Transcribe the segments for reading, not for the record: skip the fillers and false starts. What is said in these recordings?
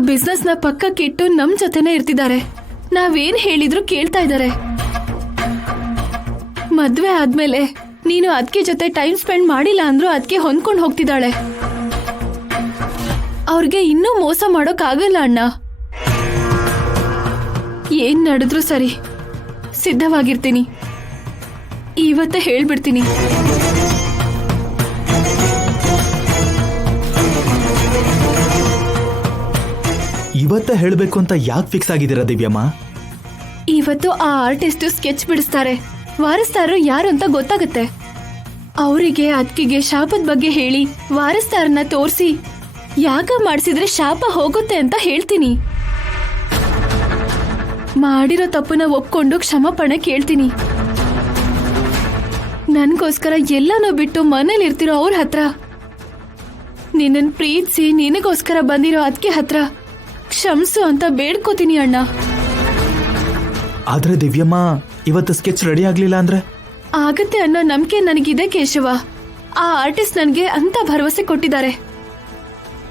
ಅವ್ರ ಬಿಸ್ನೆಸ್ ನ ಪಕ್ಕಕ್ಕಿಟ್ಟು ನಮ್ ಜೊತೆನೆ ಇರ್ತಿದ್ದಾರೆ. ನಾವೇನ್ ಹೇಳಿದ್ರು ಕೇಳ್ತಾ ಇದ್ದಾರೆ. ಮದ್ವೆ ಆದ್ಮೇಲೆ ನೀನು ಅದಕ್ಕೆ ಜೊತೆ ಟೈಮ್ ಸ್ಪೆಂಡ್ ಮಾಡಿಲ್ಲ ಅಂದ್ರೂ ಅದಕ್ಕೆ ಹೊಂದ್ಕೊಂಡು ಹೋಗ್ತಿದ್ದಾಳೆ. ಅವ್ರಿಗೆ ಇನ್ನೂ ಮೋಸ ಮಾಡೋಕ್ ಆಗಲ್ಲ ಅಣ್ಣ. ಏನ್ ನಡೆದ್ರು ಸರಿ, ಸಿದ್ಧವಾಗಿರ್ತೀನಿ. ಇವತ್ತೇ ಹೇಳ್ಬಿಡ್ತೀನಿ. ಇವತ್ತೇ ಹೇಳ್ಬೇಕು ಅಂತ ಯಾಕೆ ಫಿಕ್ಸ್ ಆಗಿದ್ದೀರಾ ದಿವ್ಯಮ್ಮ? ಇವತ್ತು ಆ ಆರ್ಟಿಸ್ಟ್ ಸ್ಕೆಚ್ ಬಿಡಿಸ್ತಾರೆ. ವಾರಸ್ದಾರರು ಯಾರು ಅಂತ ಗೊತ್ತಾಗುತ್ತೆ. ಅವರಿಗೆ ಅದ್ಕಿಗೆ ಶಾಪದ ಬಗ್ಗೆ ಹೇಳಿ ವಾರಸ್ದಾರನ್ನ ತೋರಿಸಿ ಯಾಗ ಮಾಡಿಸಿದ್ರೆ ಶಾಪ ಹೋಗುತ್ತೆ ಅಂತ ಹೇಳ್ತೀನಿ. ಮಾಡಿರೋ ತಪ್ಪನ್ನ ಒಪ್ಕೊಂಡು ಕ್ಷಮಾಪಣೆ ಕೇಳ್ತೀನಿ. ನನ್ಗೋಸ್ಕರ ಎಲ್ಲಾನು ಬಿಟ್ಟು ಮನೇಲಿ ಇರ್ತಿರೋ ಅವ್ರ ಹತ್ರ, ನಿನ್ನನ್ ಪ್ರೀತಿಸಿ ನಿನಗೋಸ್ಕರ ಬಂದಿರೋ ಅದಕ್ಕೆ ಹತ್ರ ಕ್ಷಮಿಸು ಅಂತ ಬೇಡ್ಕೋತೀನಿ ಅಣ್ಣ. ಆದ್ರೆ ದಿವ್ಯಮ್ಮ, ಇವತ್ತು ಸ್ಕೆಚ್ ರೆಡಿ ಆಗ್ಲಿಲ್ಲ ಅಂದ್ರೆ? ಆಗತ್ತೆ ಅನ್ನೋ ನಂಬಿಕೆ ನನಗಿದೆ ಕೇಶವ. ಆ ಆರ್ಟಿಸ್ಟ್ ನನಗೆ ಅಂತ ಭರವಸೆ ಕೊಟ್ಟಿದ್ದಾರೆ.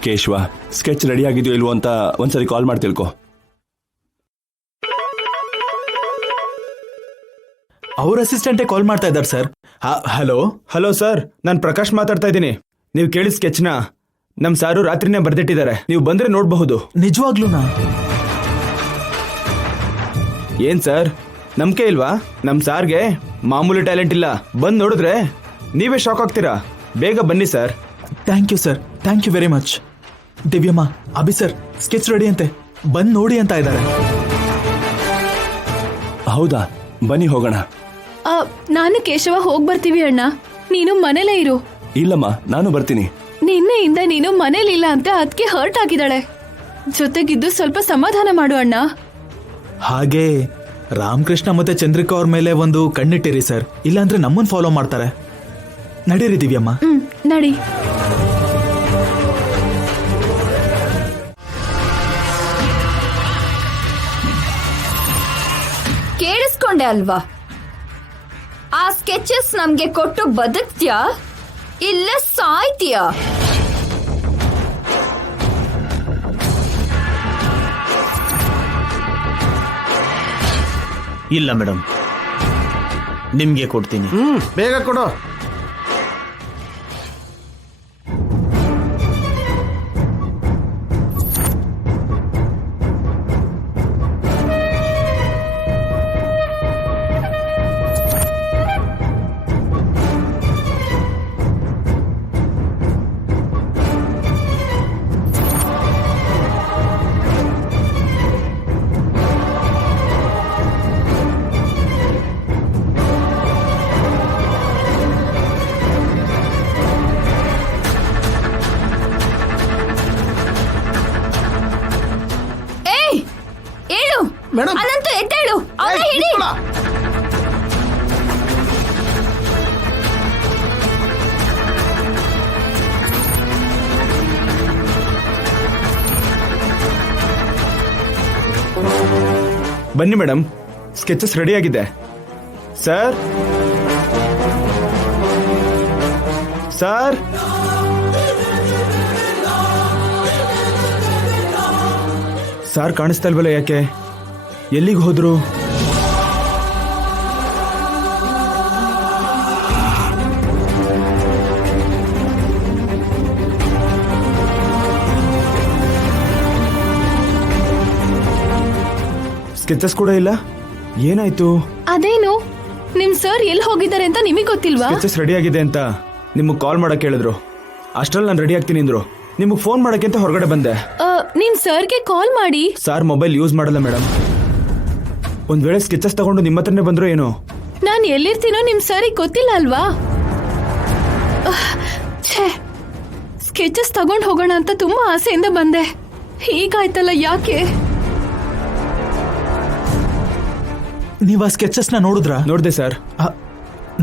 ಕೇಶವ, ಸ್ಕೆಚ್ ರೆಡಿ ಆಗಿದೆಯೋ ಇಲ್ವೋ ಅಂತ ಒಂದ್ಸರಿ ಕಾಲ್ ಮಾಡಿ ತಿಳ್ಕೊ. ಅವ್ರ ಅಸಿಸ್ಟೆಂಟೇ ಕಾಲ್ ಮಾಡ್ತಾ ಇದ್ದಾರೆ ಸರ್. ಹಲೋ ಸರ್, ನಾನು ಪ್ರಕಾಶ್ ಮಾತಾಡ್ತಾ ಇದ್ದೀನಿ. ನೀವು ಕೇಳಿದ ಸ್ಕೆಚ್ನ ನಮ್ಮ ಸಾರು ರಾತ್ರಿನೇ ಬರ್ದಿಟ್ಟಿದ್ದಾರೆ. ನೀವು ಬಂದ್ರೆ ನೋಡಬಹುದು. ನಿಜವಾಗ್ಲೂನಾ? ಏನ್ ಸರ್, ನಂಬಿಕೆ ಇಲ್ವಾ? ನಮ್ಮ ಸಾರ್ಗೆ ಮಾಮೂಲಿ ಟ್ಯಾಲೆಂಟ್ ಇಲ್ಲ. ಬಂದು ನೋಡಿದ್ರೆ ನೀವೇ ಶಾಕ್ ಆಗ್ತೀರಾ. ಬೇಗ ಬನ್ನಿ sir. Thank you sir, thank you very much. Divyamma, Abhi sir sketch ready ಅಂತೆ, ಬಂದ್ ನೋಡಿ ಅಂತ ಇದ್ದಾರೆ. ಹೌದಾ, ಬನ್ನಿ ಹೋಗೋಣ. ನಾನು ಕೇಶವ ಹೋಗ್ ಬರ್ತೀವಿ ಅಣ್ಣ. ನೀನು ಮನೇಲೇ ಇರು. ಇಲ್ಲಮ್ಮ, ನಾನು ಬರ್ತೀನಿ. ನಿನ್ನೆಯಿಂದ ನೀನು ಮನೇಲಿಲ್ಲ ಅಂತ ಅದಕ್ಕೆ ಹರ್ಟ್ ಆಗಿದ್ದಾಳೆ. ಜೊತೆಗಿದ್ದು ಸ್ವಲ್ಪ ಸಮಾಧಾನ ಮಾಡು ಅಣ್ಣ. ಹಾಗೆ ರಾಮಕೃಷ್ಣ ಮತ್ತೆ ಚಂದ್ರಿಕಾ ಅವ್ರ ಮೇಲೆ ಒಂದು ಕಣ್ಣಿಟ್ಟಿರಿ ಸರ್, ಇಲ್ಲಾಂದ್ರೆ ನಮ್ಮನ್ ಫಾಲೋ ಮಾಡ್ತಾರೆ. ನಡೀರಿ ದಿವ್ಯಮ್ಮ. ನಡಿ. ಕೇಳಿಸ್ಕೊಂಡೆ ಅಲ್ವಾ? ಆ ಸ್ಕೆಚಸ್ ನಮ್ಗೆ ಕೊಟ್ಟು ಬದುಕ್ತ್ಯಾ ಇಲ್ಲ ಸಾಯ್ತೀಯಾ? ಇಲ್ಲ ಮೇಡಮ್, ನಿಮ್ಗೆ ಕೊಡ್ತೀನಿ. ಬೇಗ ಕೊಡು. ಅನಂತ ಎದ್ದೇಳು, ಅವನ ಹಿಡಿ. ಬನ್ನಿ ಮೇಡಮ್, ಸ್ಕೆಚಸ್ ರೆಡಿ ಆಗಿದೆ. ಸರ್ ಸರ್ ಸಾರ್ ಕಾಣಿಸ್ತಾ ಇಲ್ವಲ್ಲ? ಯಾಕೆ? ಎಲ್ಲಿಗೆ ಹೋದ್ರು? ಸ್ಕೆಚಸ್ ಕೂಡ ಇಲ್ಲ. ಏನಾಯ್ತು? ಅದೇನು, ನಿಮ್ ಸರ್ ಎಲ್ಲಿ ಹೋಗಿದ್ದಾರೆ ಅಂತ ನಿಮಗ್ ಗೊತ್ತಿಲ್ವಾ? ಸ್ಕೆಚಸ್ ರೆಡಿ ಆಗಿದೆ ಅಂತ ನಿಮಗೆ ಕಾಲ್ ಮಾಡಕ್ ಹೇಳಿದ್ರು. ಅಷ್ಟ್ರಲ್ಲಿ ನಾನು ರೆಡಿ ಆಗ್ತೀನಿ ಅಂದ್ರು. ನಿಮಗೆ ಫೋನ್ ಮಾಡಕ್ಕೆ ಅಂತ ಹೊರಗಡೆ ಬಂದೆ. ನಿಮ್ ಸರ್ಗೆ ಕಾಲ್ ಮಾಡಿ. ಸಾರ್ ಮೊಬೈಲ್ ಯೂಸ್ ಮಾಡಲ್ಲ ಮೇಡಮ್. ಒಂದ್ ವೇಳೆ ಸ್ಕೆಚಸ್ ತಗೊಂಡು ನಿಮ್ಮ ಹತ್ರನೇ ಬಂದ್ರು ಏನೋ? ನಾನ್ ಎಲ್ಲಿರ್ತೀನೋ ನಿಮ್ ಸರಿಗೆ ಗೊತ್ತಿಲ್ಲ ಅಲ್ವಾ? ಸ್ಕೆಚಸ್ ತಗೊಂಡ್ ಹೋಗೋಣ ಅಂತ ತುಂಬಾ ಆಸೆಯಿಂದ ಬಂದೆ. ಹೀಗಾಯ್ತಲ್ಲ, ಯಾಕೆ? ನೀವ್ ಆ ಸ್ಕೆಚಸ್ ನ ನೋಡಿದ್ರ? ನೋಡ್ದೆ ಸರ್.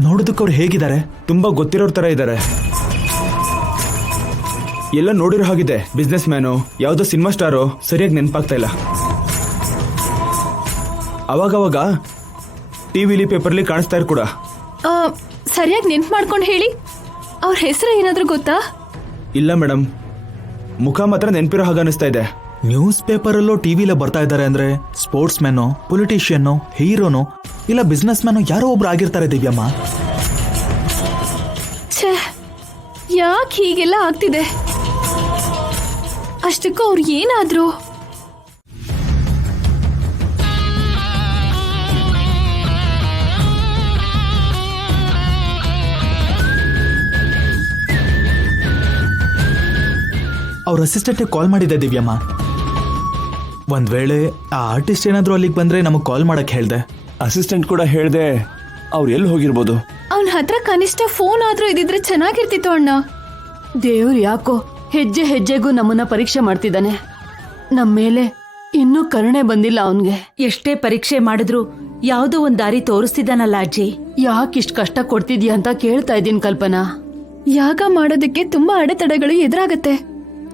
ನೋಡೋದಕ್ಕೆ ಅವ್ರು ಹೇಗಿದ್ದಾರೆ? ತುಂಬಾ ಗೊತ್ತಿರೋರ್ ತರ ಇದ್ದಾರೆ. ಎಲ್ಲ ನೋಡಿರೋ ಹಾಗಿದೆ. ಬಿಸ್ನೆಸ್ ಮ್ಯಾನು, ಯಾವುದೋ ಸಿನಿಮಾ ಸ್ಟಾರು, ಸರಿಯಾಗಿ ನೆನಪಾಗ್ತಾ ಇಲ್ಲ. ಅವಾಗವಾಗ ಟಿವಿಲಿ ಪೇಪರ್ಲಿ ಕಾಣಿಸ್ತಾ ಇರ್ ಕೂಡ. ಸರಿಯಾಗಿ ನೆನ್ಪು ಮಾಡ್ಕೊಂಡು ಹೇಳಿ. ಅವ್ರ ಹೆಸರು ಏನಾದ್ರೂ ಗೊತ್ತಾ? ಇಲ್ಲ ಮೇಡಮ್, ಮುಖ ಮಾತ್ರ ನೆನಪಿರೋ ಹಾಗೆ ಅನಿಸ್ತಾ ಇದೆ. ನ್ಯೂಸ್ ಪೇಪರಲ್ಲೋ ಟಿವಿಲೋ ಬರ್ತಾ ಇದ್ದಾರೆ ಅಂದ್ರೆ ಸ್ಪೋರ್ಟ್ಸ್ ಮ್ಯಾನು, ಪೊಲಿಟಿಷಿಯನ್ನು, ಹೀರೋನು ಇಲ್ಲ ಬಿಸ್ನೆಸ್ ಮ್ಯಾನು ಯಾರೋ ಒಬ್ರು ಆಗಿರ್ತಾರೆ ದಿವ್ಯಮ್ಮ. ಛೇ, ಯಾಕೆ ಹೀಗೆಲ್ಲ ಆಗ್ತಿದೆ? ಅಷ್ಟಕ್ಕೂ ಅವ್ರು ಏನಾದ್ರು ಅವ್ರ ಅಸಿಸ್ಟೆಂಟ್ಗೆ ಕಾಲ್ ಮಾಡಿದ್ದೆ ದಿವ್ಯಮ್ಮ. ಒಂದ್ ವೇಳೆ ಆ ಆರ್ಟಿಸ್ಟ್ ಏನಾದ್ರು ಅಲ್ಲಿಗೆ ಬಂದ್ರೆ ನಮಗ್ ಕಾಲ್ ಮಾಡಕ್ ಹೇಳ್ದೆ. ಅಸಿಸ್ಟೆಂಟ್ ಕೂಡ ಹೇಳ್ದೆ ಅವ್ರು ಎಲ್ಲಿ ಹೋಗಿರ್ಬೋದು. ಅವನ ಹತ್ರ ಕನಿಷ್ಠ ಫೋನ್ ಆದ್ರೂ ಇದಿದ್ರೆ ಚೆನ್ನಾಗಿರ್ತಿತ್ತು ಅಣ್ಣ. ದೇವ್ರು ಯಾಕೋ ಹೆಜ್ಜೆ ಹೆಜ್ಜೆಗೂ ನಮ್ಮನ್ನ ಪರೀಕ್ಷೆ ಮಾಡ್ತಿದ್ದಾನೆ. ನಮ್ಮ ಮೇಲೆ ಇನ್ನೂ ಕರುಣೆ ಬಂದಿಲ್ಲ ಅವನ್ಗೆ. ಎಷ್ಟೇ ಪರೀಕ್ಷೆ ಮಾಡಿದ್ರು ಯಾವುದೋ ಒಂದ್ ದಾರಿ ತೋರಿಸ್ತಿದ್ದಾನಲ್ಲ ಅಜ್ಜಿ. ಯಾಕಿಷ್ಟು ಕಷ್ಟ ಕೊಡ್ತಿದ್ಯಾ ಅಂತ ಕೇಳ್ತಾ ಇದ್ದೀನಿ ಕಲ್ಪನಾ. ಯಾಗ ಮಾಡೋದಕ್ಕೆ ತುಂಬಾ ಅಡೆತಡೆಗಳು ಎದುರಾಗತ್ತೆ.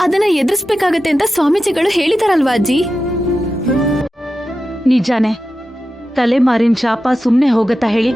ಅದನ್ನ ಎದುರಿಸ್ಬೇಕಾಗತ್ತೆ ಅಂತ ಸ್ವಾಮೀಜಿಗಳು ಹೇಳಿದಾರಲ್ವಾ ಅಜ್ಜಿ? ನಿಜಾನೇ, ತಲೆಮಾರಿನ ಶಾಪ ಸುಮ್ನೆ ಹೋಗತ್ತಾ ಹೇಳಿ?